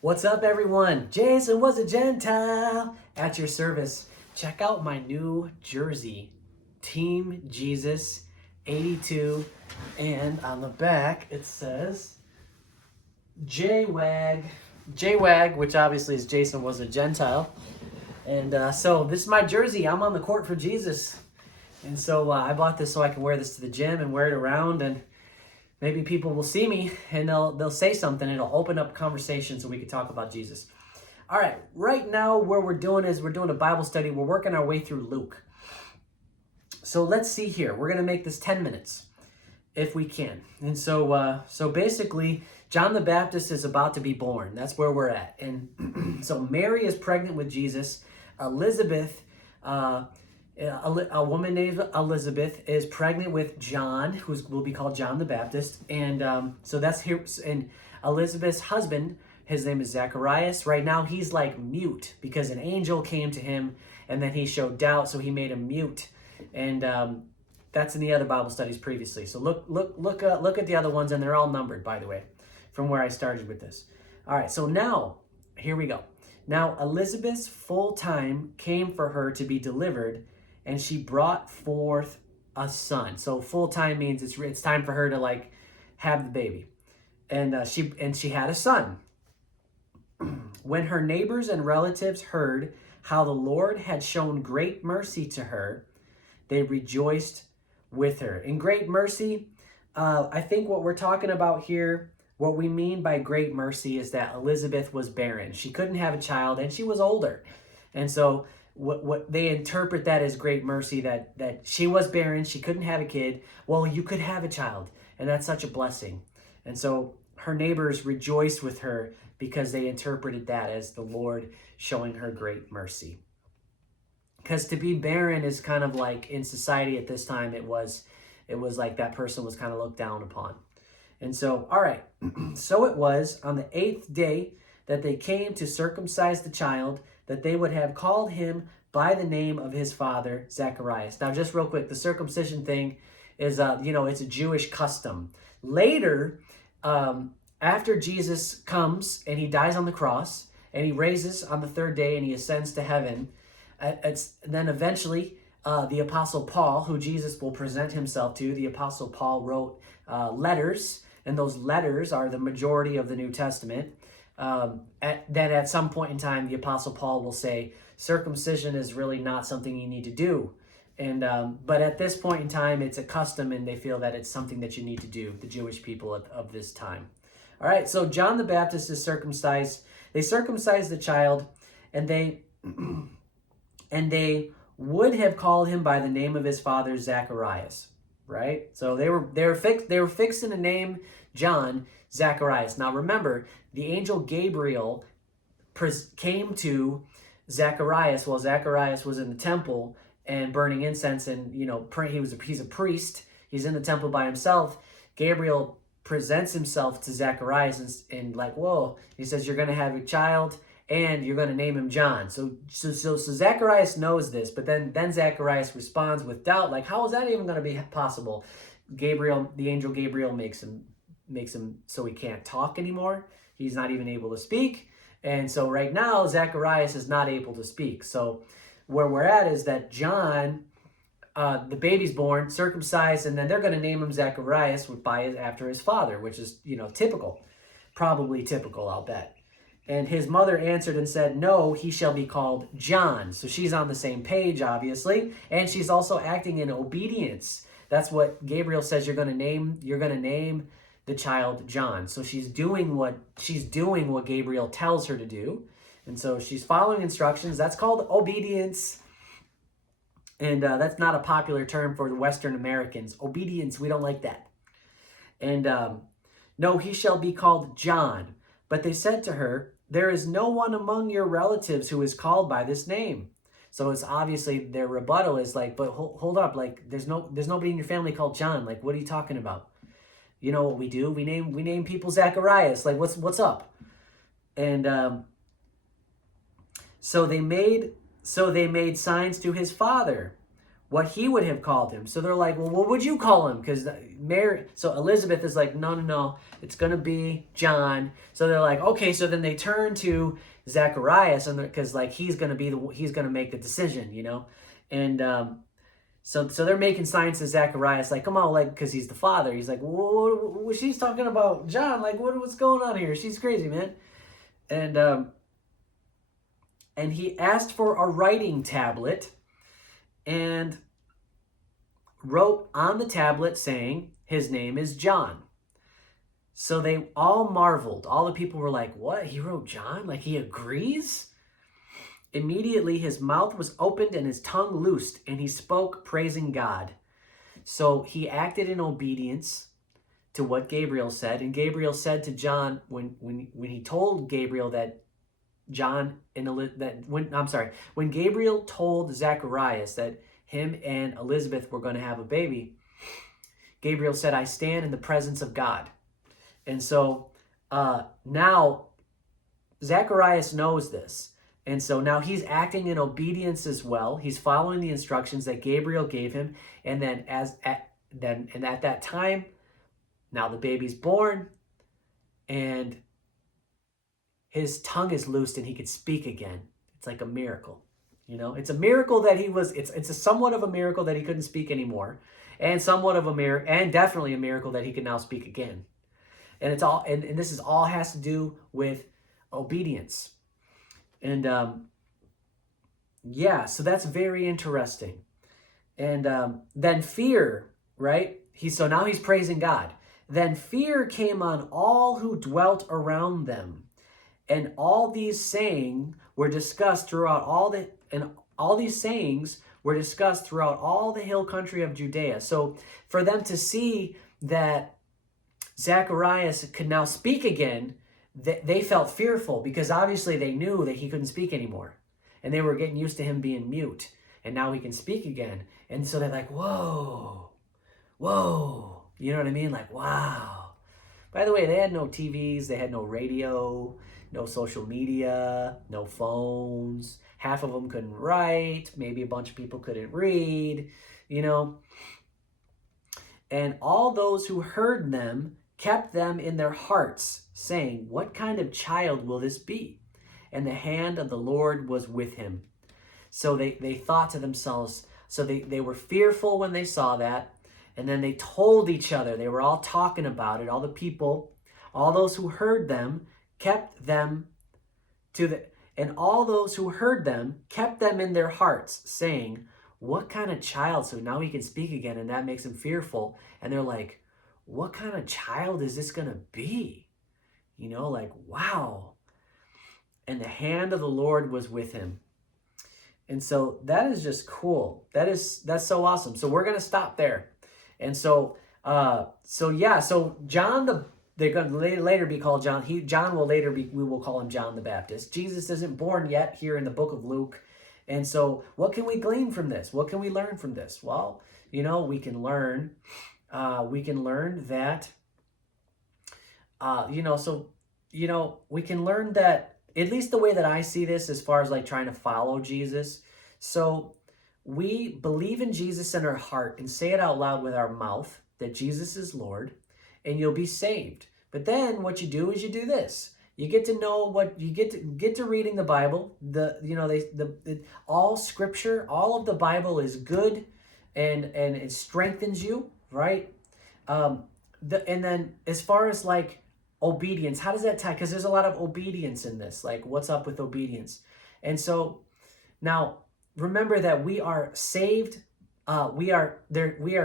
What's up, everyone? Jason was a Gentile at your service. Check out my new jersey, Team Jesus 82, and on the back it says JWAG. JWAG, which obviously is Jason was a Gentile. And so this is my jersey. I'm on the court for Jesus. And so I bought this so I can wear this to the gym and wear it around, and maybe people will see me and they'll say something. It'll open up conversation so we can talk about Jesus. All right, right now what we're doing is we're doing a Bible study. We're working our way through Luke. So let's see here. We're going to make this 10 minutes if we can. And so basically, John the Baptist is about to be born. That's where we're at. And so Mary is pregnant with Jesus. Elizabeth, a woman named Elizabeth, is pregnant with John, who will be called John the Baptist. And so that's here. And Elizabeth's husband, his name is Zacharias. Right now, he's like mute because an angel came to him and then he showed doubt, so he made him mute. And that's in the other Bible studies previously. So look at the other ones, and they're all numbered, by the way, from where I started with this. All right, so now, here we go. Now, Elizabeth's full time came for her to be delivered, and she brought forth a son. So full time means it's time for her to like have the baby, and she had a son. When her neighbors and relatives heard how the Lord had shown great mercy to her, they rejoiced with her. In great mercy, I think what we're talking about here, what we mean by great mercy, is that Elizabeth was barren. She couldn't have a child, and she was older. And so what they interpret that as great mercy, that she was barren, she couldn't have a kid. Well, you could have a child, and that's such a blessing. And so her neighbors rejoiced with her because they interpreted that as the Lord showing her great mercy. Because to be barren is kind of like, in society at this time, it was like that person was kind of looked down upon. And so, all right, so it was on the 8th day that they came to circumcise the child, that they would have called him by the name of his father, Zacharias. Now, just real quick, the circumcision thing is, it's a Jewish custom. Later, after Jesus comes and he dies on the cross, and he raises on the 3rd day and he ascends to heaven, then eventually the Apostle Paul, who Jesus will present himself to, the Apostle Paul wrote letters, and those letters are the majority of the New Testament. That at some point in time, the Apostle Paul will say, circumcision is really not something you need to do. But at this point in time, it's a custom, and they feel that it's something that you need to do, the Jewish people of this time. All right, so John the Baptist is circumcised. They circumcised the child, and they would have called him by the name of his father, Zacharias, right? So they were fixing to name John Zacharias. Now remember, the angel Gabriel came to Zacharias while Zacharias was in the temple and burning incense, and he's a priest. He's in the temple by himself. Gabriel presents himself to Zacharias and like, whoa, he says, you're going to have a child and you're going to name him John. So Zacharias knows this, but then Zacharias responds with doubt, like, how is that even going to be possible? The angel Gabriel makes him so he can't talk anymore. He's not even able to speak. And so right now, Zacharias is not able to speak. So where we're at is that John, the baby's born, circumcised, and then they're going to name him Zacharias after his father, which is, typical. Probably typical, I'll bet. And his mother answered and said, no, he shall be called John. So she's on the same page, obviously. And she's also acting in obedience. That's what Gabriel says you're going to name the child John. So she's doing what Gabriel tells her to do. And so she's following instructions. That's called obedience. And that's not a popular term for the Western Americans. Obedience, we don't like that. And no, he shall be called John. But they said to her, there is no one among your relatives who is called by this name. So it's obviously their rebuttal is like, but hold up, like there's nobody in your family called John. Like, what are you talking about? You know what we do? We name people Zacharias. Like, what's up? And so they made signs to his father what he would have called him. So they're like, well, what would you call him? Because so Elizabeth is like, no, it's going to be John. So they're like, okay. So then they turn to Zacharias, and because like he's going to make the decision, and so they're making signs to Zacharias, like, come on, like, because he's the father. He's like, whoa, she's talking about John. Like, what's going on here? She's crazy, man. And he asked for a writing tablet and wrote on the tablet saying, his name is John. So they all marveled. All the people were like, what? He wrote John? Like, he agrees? Immediately his mouth was opened and his tongue loosed, and he spoke, praising God. So he acted in obedience to what Gabriel said. And Gabriel said to John, when he told Gabriel that when Gabriel told Zacharias that him and Elizabeth were going to have a baby, Gabriel said, I stand in the presence of God. And so now Zacharias knows this. And so now he's acting in obedience as well. He's following the instructions that Gabriel gave him. And then at that time, now the baby's born, and his tongue is loosed and he could speak again. It's like a miracle. It's a miracle that it's a somewhat of a miracle that he couldn't speak anymore, and somewhat of a miracle, and definitely a miracle that he can now speak again. And it's all, and this is all has to do with obedience. And so that's very interesting. And then fear, right? Now he's praising God. Then fear came on all who dwelt around them. And all these sayings were discussed throughout all the hill country of Judea. So for them to see that Zacharias could now speak again, they felt fearful, because obviously they knew that he couldn't speak anymore. And they were getting used to him being mute. And now he can speak again. And so they're like, whoa. You know what I mean? Like, wow. By the way, they had no TVs, they had no radio, no social media, no phones. Half of them couldn't write. Maybe a bunch of people couldn't read, And all those who heard them kept them in their hearts, saying, what kind of child will this be? And the hand of the Lord was with him. So they thought to themselves, so they were fearful when they saw that. And then they told each other, they were all talking about it, all the people, all those who heard them, kept them and all those who heard them kept them in their hearts, saying, what kind of child? So now he can speak again, and that makes him fearful. And they're like, what kind of child is this going to be? Like, wow. And the hand of the Lord was with him. And so that is just cool. That's so awesome. So we're going to stop there. And so John they're going to later be called John. John will later be, we will call him John the Baptist. Jesus isn't born yet here in the book of Luke. And so what can we glean from this? What can we learn from this? Well, we can learn that, we can learn that, at least the way that I see this, as far as like trying to follow Jesus. So we believe in Jesus in our heart and say it out loud with our mouth that Jesus is Lord, and you'll be saved. But then what you do is you do this. You get to know what you get to reading the Bible. All Scripture, all of the Bible is good, and it strengthens you, right? And then as far as like obedience, how does that tie? Because there's a lot of obedience in this. Like, what's up with obedience? And so now remember that we are saved. We are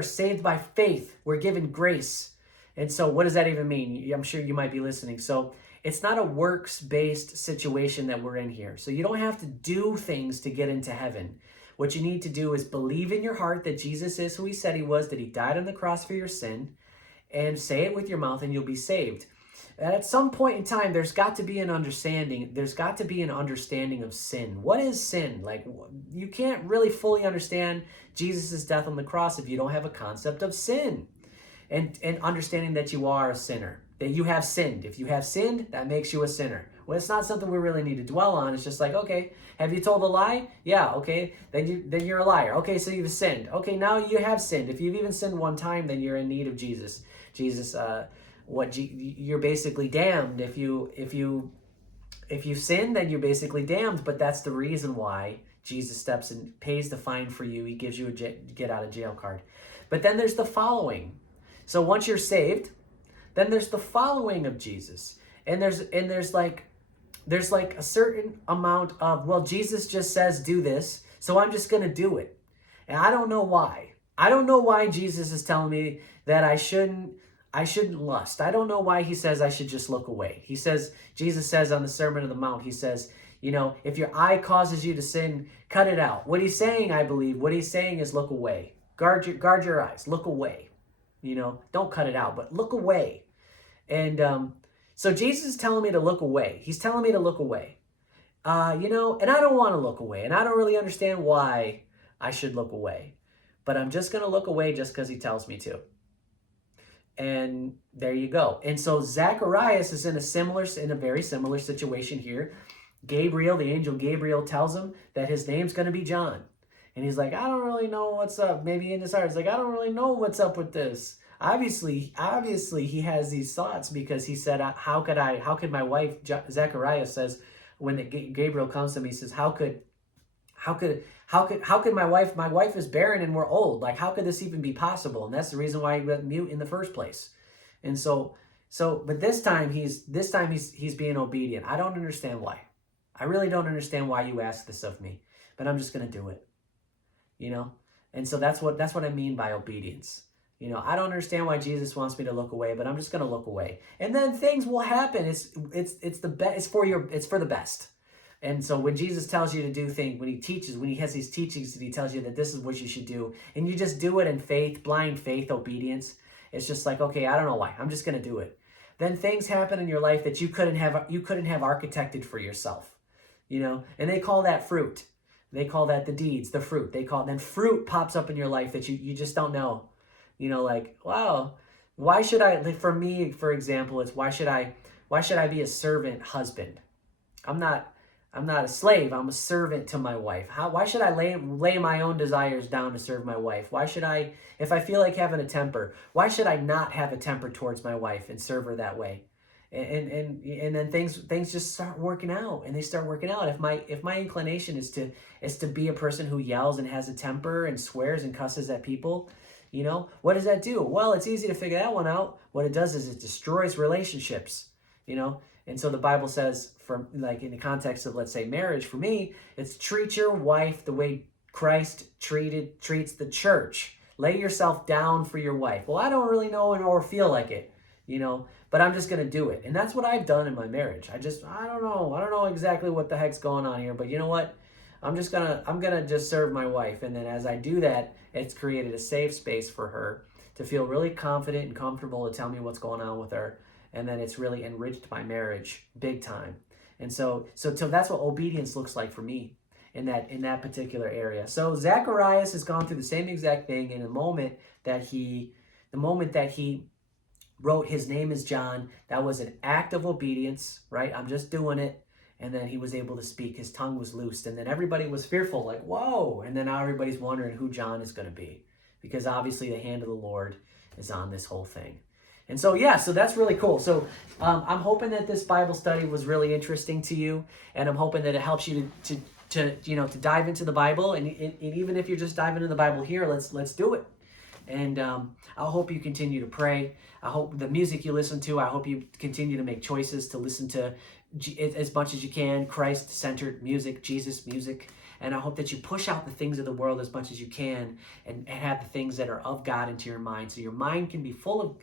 saved by faith. We're given grace. And so what does that even mean? I'm sure you might be listening. So it's not a works-based situation that we're in here. So you don't have to do things to get into heaven. What you need to do is believe in your heart that Jesus is who he said he was, that he died on the cross for your sin, and say it with your mouth and you'll be saved. And at some point in time, there's got to be an understanding. There's got to be an understanding of sin. What is sin? Like, you can't really fully understand Jesus' death on the cross if you don't have a concept of sin and understanding that you are a sinner. that you have sinned. If you have sinned, that makes you a sinner. Well, it's not something we really need to dwell on. It's just like, okay, have you told a lie? Yeah, okay, then you're a liar. Okay, so you've sinned. Okay, now you have sinned. If you've even sinned one time, then you're in need of Jesus. Jesus, you're basically damned. If you sin, then you're basically damned. But that's the reason why Jesus steps and pays the fine for you. He gives you a get out of jail card. But then there's the following. So once you're saved, then there's the following of Jesus. And there's like a certain amount of, well, Jesus just says do this, so I'm just going to do it. And I don't know why. I don't know why Jesus is telling me that I shouldn't lust. I don't know why he says I should just look away. Jesus says on the Sermon on the Mount, he says, if your eye causes you to sin, cut it out. What he's saying, I believe, what he's saying is look away. Guard your eyes, look away. Don't cut it out, but look away. And so Jesus is telling me to look away. He's telling me to look away. And I don't want to look away. And I don't really understand why I should look away. But I'm just going to look away just because he tells me to. And there you go. And so Zacharias is in a very similar situation here. Gabriel, the angel Gabriel, tells him that his name's going to be John. And he's like, I don't really know what's up. Maybe in his heart, he's like, I don't really know what's up with this. Obviously, he has these thoughts because he said, how could my wife, Zechariah says, when Gabriel comes to him, he says, how could my wife is barren and we're old. Like, how could this even be possible? And that's the reason why he went mute in the first place. And but this time he's being obedient. I don't understand why. I really don't understand why you ask this of me, but I'm just going to do it. And so that's what I mean by obedience. I don't understand why Jesus wants me to look away, but I'm just going to look away. And then things will happen. It's the best. It's for the best. And so when Jesus tells you to do things, when he has these teachings and he tells you that this is what you should do, and you just do it in faith, blind faith, obedience, it's just like, okay, I don't know why. I'm just going to do it. Then things happen in your life that you couldn't have architected for yourself. And they call that fruit. They call that the deeds, the fruit. Then fruit pops up in your life that you just don't know. Like, wow, why should for me, for example, it's why should I be a servant husband? I'm not a slave. I'm a servant to my wife. Why should I lay my own desires down to serve my wife? Why should I, if I feel like having a temper, why should I not have a temper towards my wife and serve her that way? And then things just start working out, and they start working out. If my inclination is to be a person who yells and has a temper and swears and cusses at people, what does that do? Well, it's easy to figure that one out. What it does is it destroys relationships, And so the Bible says, in the context of, let's say, marriage, for me, it's treat your wife the way Christ treats the church. Lay yourself down for your wife. Well, I don't really know or feel like it, but I'm just going to do it. And that's what I've done in my marriage. I don't know exactly what the heck's going on here, but you know what? I'm going to just serve my wife. And then as I do that, it's created a safe space for her to feel really confident and comfortable to tell me what's going on with her. And then it's really enriched my marriage big time. And so that's what obedience looks like for me in that particular area. So Zacharias has gone through the same exact thing in the moment that he wrote his name is John. That was an act of obedience, right? I'm just doing it. And then he was able to speak. His tongue was loosed. And then everybody was fearful, like, whoa. And then now everybody's wondering who John is going to be. Because obviously the hand of the Lord is on this whole thing. And so, so that's really cool. So I'm hoping that this Bible study was really interesting to you. And I'm hoping that it helps you to dive into the Bible. And even if you're just diving into the Bible here, let's do it. And I hope you continue to pray. I hope the music you listen to, I hope you continue to make choices to listen to as much as you can, Christ-centered music, Jesus music. And I hope that you push out the things of the world as much as you can and have the things that are of God into your mind. So your mind can be full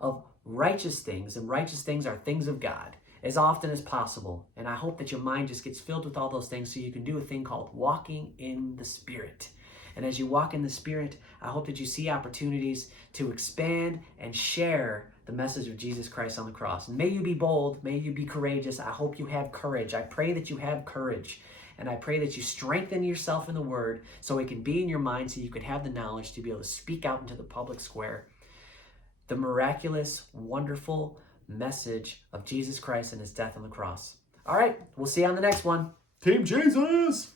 of righteous things, and righteous things are things of God as often as possible. And I hope that your mind just gets filled with all those things so you can do a thing called walking in the Spirit. And as you walk in the Spirit, I hope that you see opportunities to expand and share the message of Jesus Christ on the cross. And may you be bold. May you be courageous. I hope you have courage. I pray that you have courage. And I pray that you strengthen yourself in the Word so it can be in your mind so you can have the knowledge to be able to speak out into the public square the miraculous, wonderful message of Jesus Christ and his death on the cross. All right, we'll see you on the next one. Team Jesus!